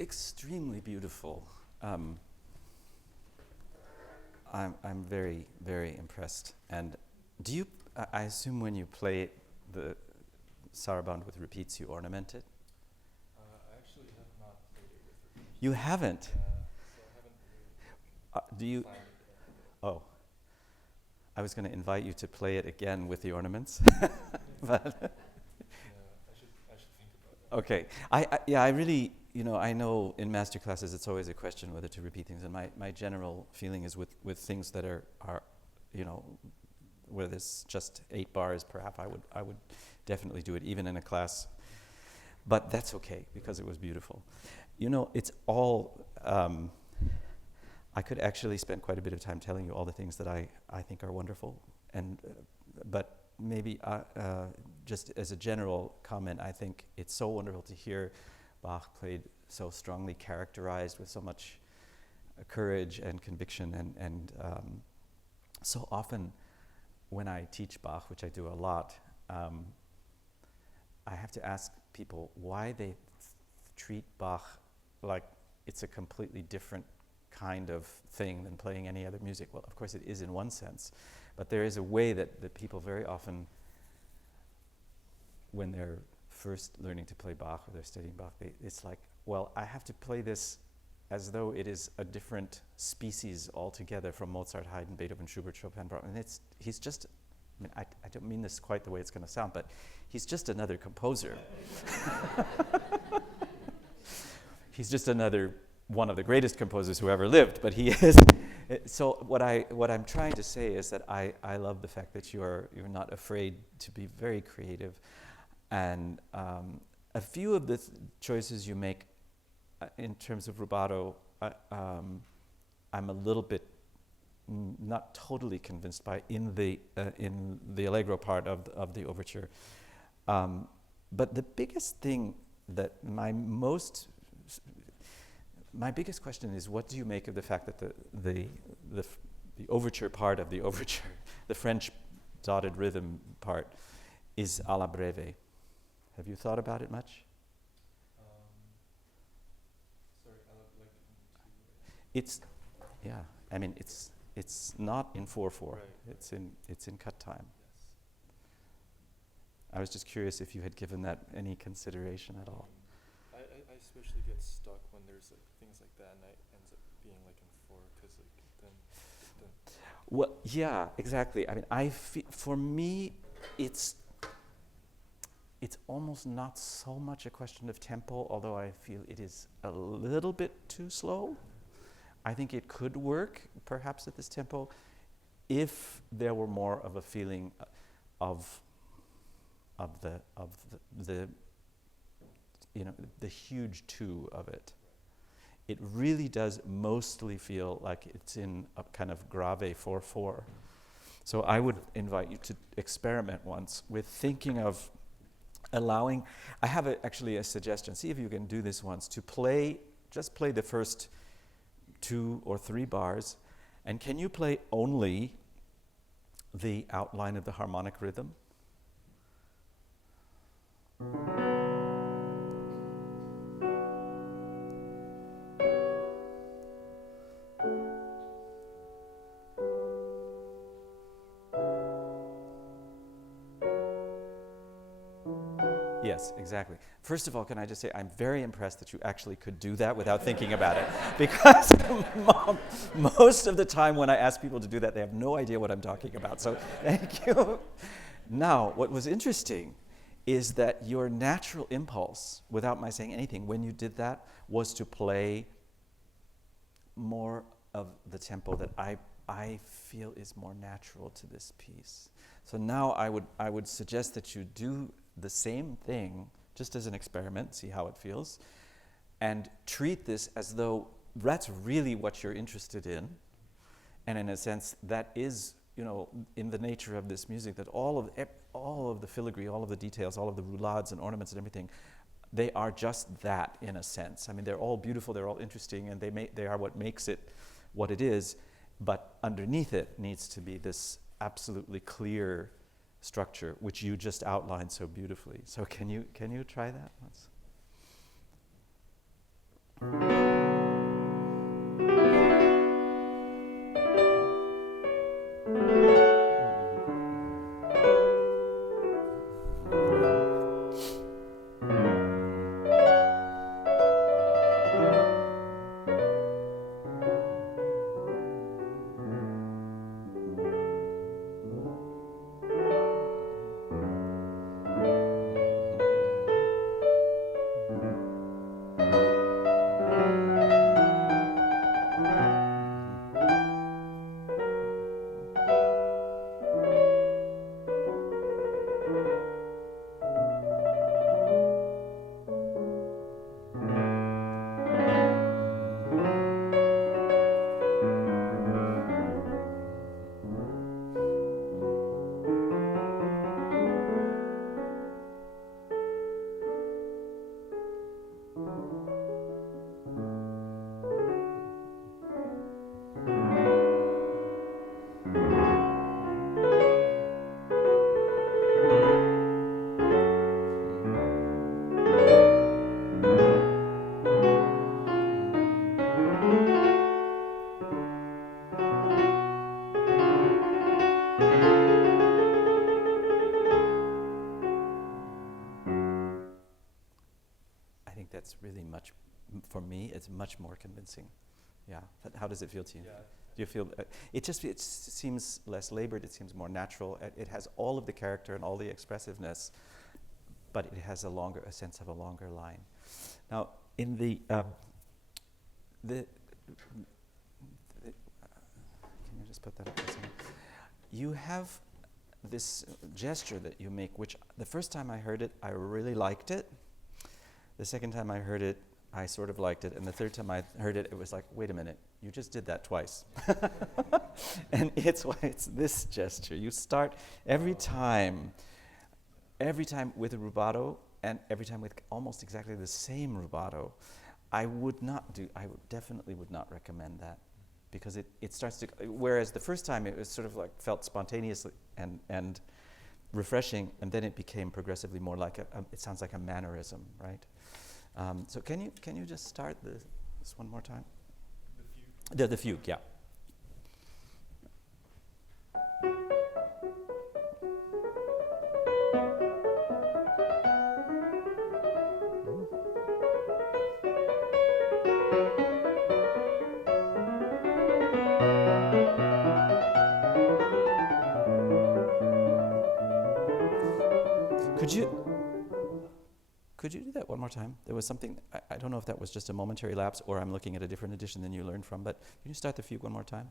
extremely beautiful. I'm very, very impressed. And do you, I assume when you play the saraband with repeats, you ornament it? I actually have not played it with repeats. You haven't? So I haven't really Do you? planned it yet. Oh. I was going to invite you to play it again with the ornaments. But I should think about that. okay. I really, I know in master classes it's always a question whether to repeat things. And my general feeling is with things that are where there's just 8 bars, perhaps I would definitely do it, even in a class. But that's okay, because it was beautiful. It's all, I could actually spend quite a bit of time telling you all the things that I think are wonderful. And but maybe just as a general comment, I think it's so wonderful to hear Bach played so strongly, characterized with so much courage and conviction. And so often when I teach Bach, which I do a lot, I have to ask people why they treat Bach like it's a completely different kind of thing than playing any other music. Well, of course it is in one sense, but there is a way that people very often, when they're first learning to play Bach or they're studying Bach, it's like, well, I have to play this as though it is a different species altogether from Mozart, Haydn, Beethoven, Schubert, Chopin, Brahms. And he's just, I don't mean this quite the way it's going to sound, but he's just another composer. He's just another one of the greatest composers who ever lived, but he is. So what I'm trying to say is that I love the fact that you're not afraid to be very creative, and a few of the choices you make in terms of rubato, I'm a little bit not totally convinced by in the allegro part of the overture, but the biggest thing that my biggest question is, what do you make of the fact that the overture part of the overture, the French dotted rhythm part, is alla breve? Have you thought about it much? Sorry, It's, yeah. I mean, it's not in 4/4. Right. It's in cut time. Yes. I was just curious if you had given that any consideration at all. I especially get stuck when there's like things like that, and it ends up being like in 4, because like then. Well, yeah, exactly. I mean, for me, it's almost not so much a question of tempo, although I feel it is a little bit too slow. I think it could work, perhaps at this tempo, if there were more of a feeling of the huge 2 of it. It really does mostly feel like it's in a kind of grave 4/4. So I would invite you to experiment once with thinking of allowing. I have actually a suggestion. See if you can do this once. Just play the first 2 or 3 bars, and can you play only the outline of the harmonic rhythm? Yes, exactly. First of all, can I just say I'm very impressed that you actually could do that without thinking about it. Because most of the time when I ask people to do that, they have no idea what I'm talking about. So thank you. Now, what was interesting is that your natural impulse, without my saying anything, when you did that, was to play more of the tempo that I feel is more natural to this piece. So now I would suggest that you do the same thing, just as an experiment, see how it feels, and treat this as though that's really what you're interested in. And in a sense, that is, in the nature of this music, that all of the filigree, all of the details, all of the roulades and ornaments and everything, they are just that in a sense. I mean, they're all beautiful, they're all interesting, and they are what makes it what it is, but underneath it needs to be this absolutely clear structure, which you just outlined so beautifully. So can you try that once? think that's really for me, it's much more convincing. Yeah. How does it feel to you? Yeah. Do you feel it seems less labored, it seems more natural. It has all of the character and all the expressiveness, but it has a sense of a longer line. Now, in the can you just put that up for a second? You have this gesture that you make, which the first time I heard it, I really liked it. The second time I heard it, I sort of liked it. And the third time I heard it, it was like, wait a minute, you just did that twice. And it's this gesture. You start every time with a rubato, and every time with almost exactly the same rubato. I definitely would not recommend that, because it starts to, whereas the first time it was sort of like felt spontaneous and refreshing, and then it became progressively more like it sounds like a mannerism, right? So can you just start this one more time? The fugue? The fugue, yeah. Could you do that one more time? There was something, I don't know if that was just a momentary lapse or I'm looking at a different edition than you learned from, but can you start the fugue one more time?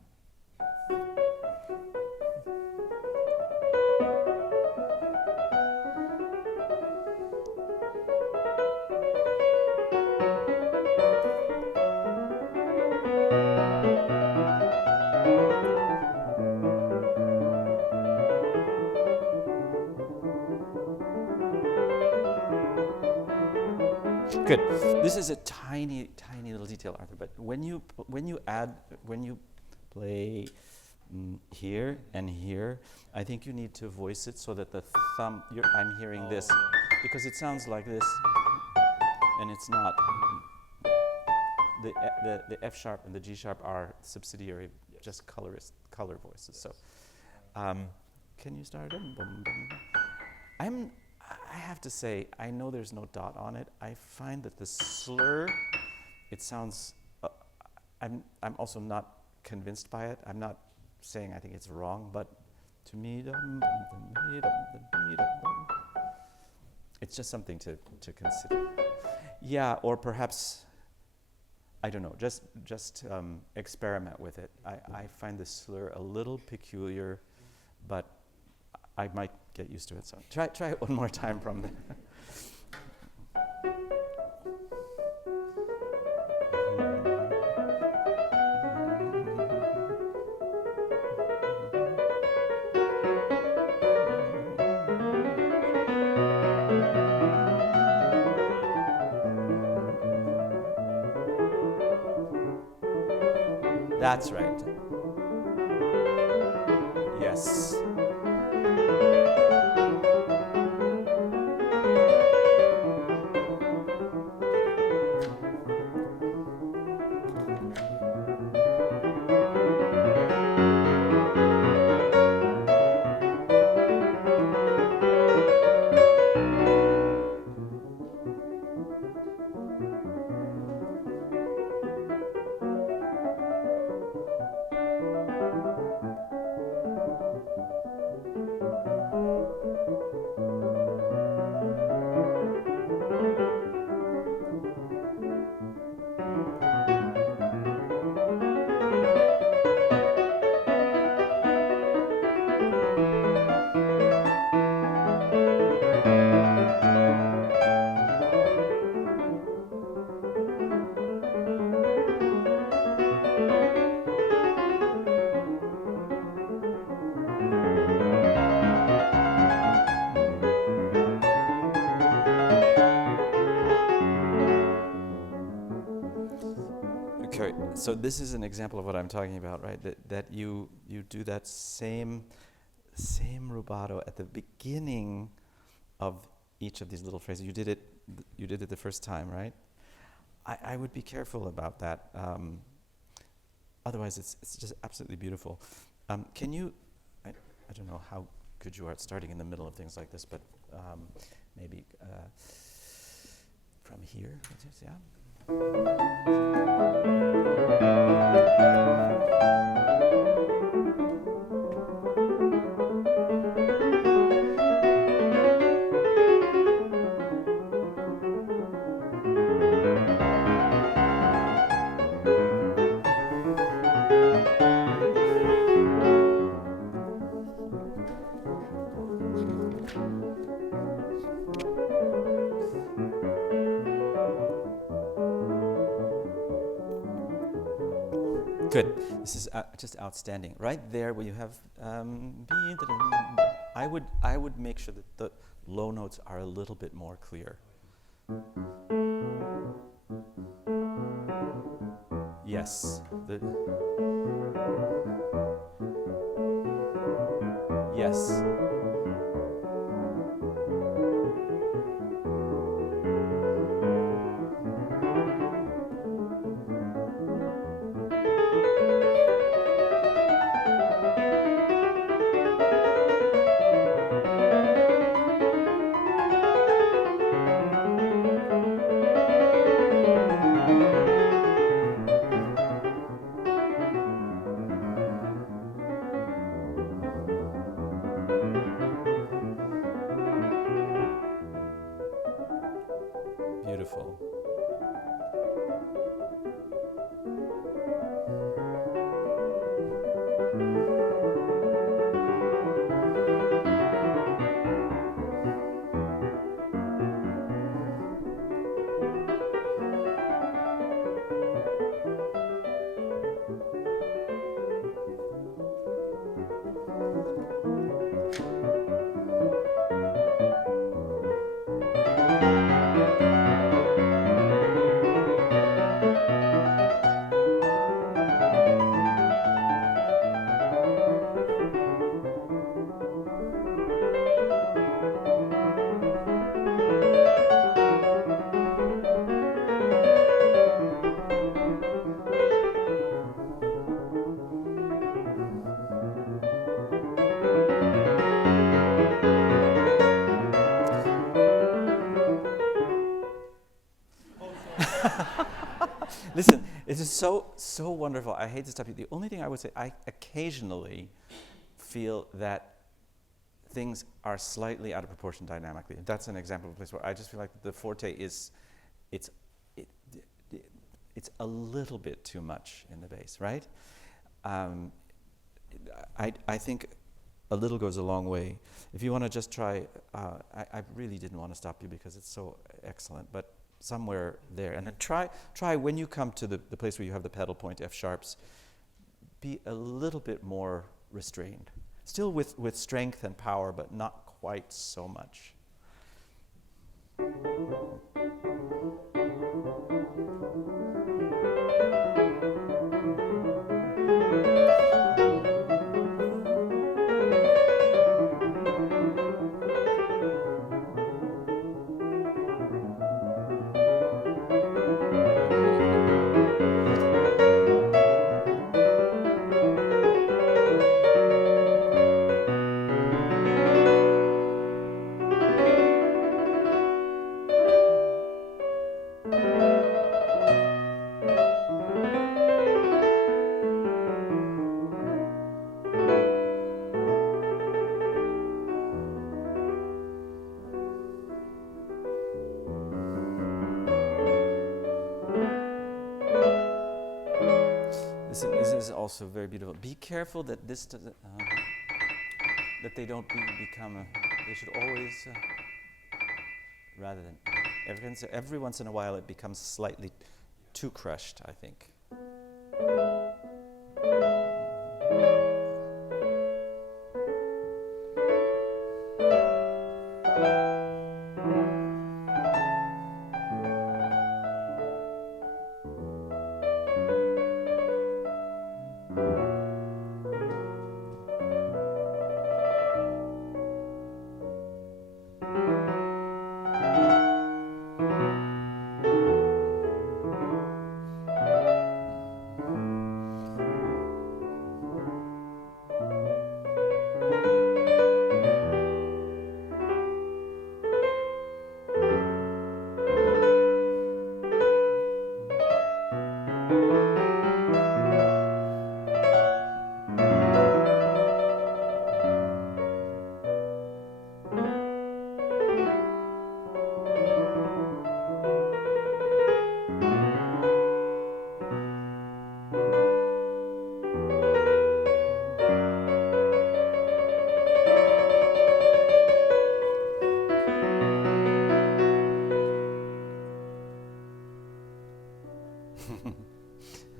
Good. This is a tiny, tiny little detail, Arthur. But when you play here and here, I think you need to voice it so that the thumb. I'm hearing this because it sounds like this, and it's not. The F sharp and the G sharp are subsidiary, just color voices. So, can you start it? I have to say, I know there's no dot on it. I find that the slur, it sounds, I'm also not convinced by it. I'm not saying I think it's wrong, but to me, it's just something to consider. Yeah, or perhaps, I don't know, just experiment with it. I find the slur a little peculiar, but I might get used to it. So try it one more time from there. That's right. Yes. So this is an example of what I'm talking about, right? That you do that same rubato at the beginning of each of these little phrases. You did it the first time, right? I would be careful about that. Otherwise, it's just absolutely beautiful. Can you? I don't know how good you are at starting in the middle of things like this, but maybe from here. Yeah. Good. This is just outstanding. Right there, where you have, I would make sure that the low notes are a little bit more clear. Yes. Yes. Beautiful. Listen, it is so wonderful. I hate to stop you. The only thing I would say, I occasionally feel that things are slightly out of proportion dynamically. That's an example of a place where I just feel like the forte is, it's a little bit too much in the bass, right? I think a little goes a long way. If you want to just try, I really didn't want to stop you because it's so excellent, but somewhere there. And then try when you come to the place where you have the pedal point F sharps, be a little bit more restrained. Still with strength and power, but not quite so much. This is also very beautiful. Be careful that this doesn't, that they don't become. They should always, rather than every once in a while, it becomes slightly too crushed, I think.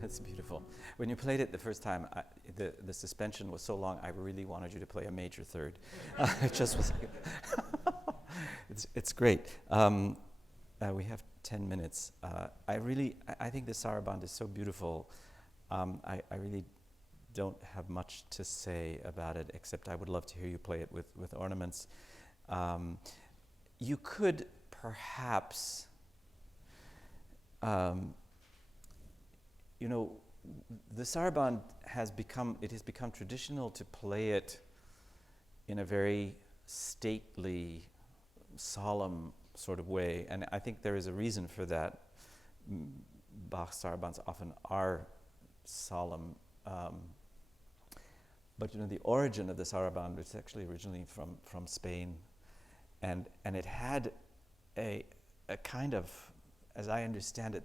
That's beautiful. When you played it the first time, the suspension was so long, I really wanted you to play a major third. It just was like it's great. We have 10 minutes. I think the saraband is so beautiful. I really don't have much to say about it, except I would love to hear you play it with ornaments. You could perhaps, the saraband has become traditional to play it in a very stately, solemn sort of way, and I think there is a reason for that. Bach's sarabands often are solemn, but the origin of the saraband was actually originally from Spain, and it had a kind of, as I understand it,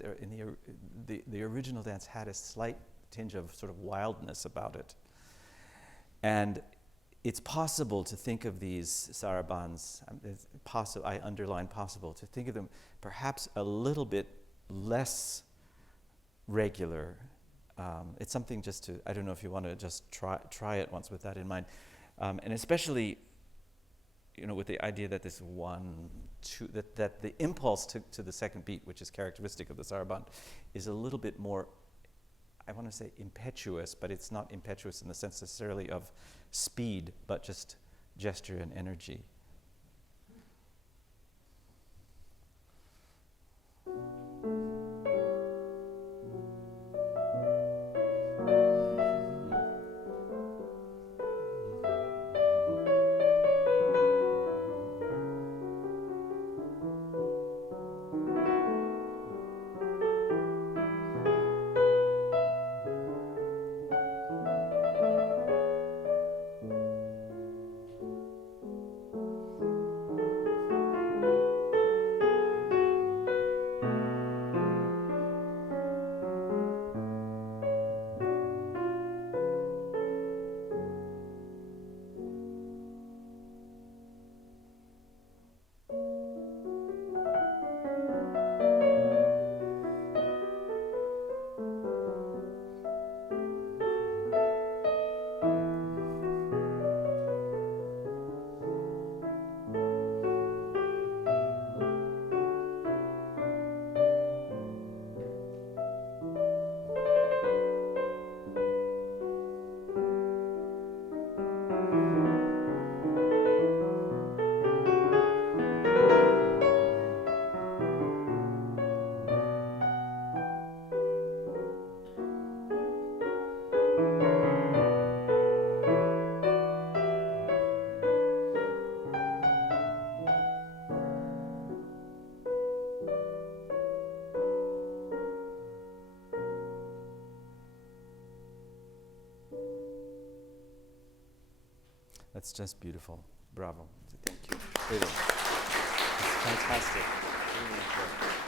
the original dance had a slight tinge of sort of wildness about it. And it's possible to think of these sarabands, I underline possible, to think of them perhaps a little bit less regular. It's something just to, I don't know if you want to just try it once with that in mind. And especially, with the idea that this 1, 2, that the impulse to the second beat, which is characteristic of the saraband, is a little bit more, I want to say impetuous, but it's not impetuous in the sense necessarily of speed, but just gesture and energy. That's just beautiful. Bravo. Thank you. Brilliant. It's fantastic. Really incredible.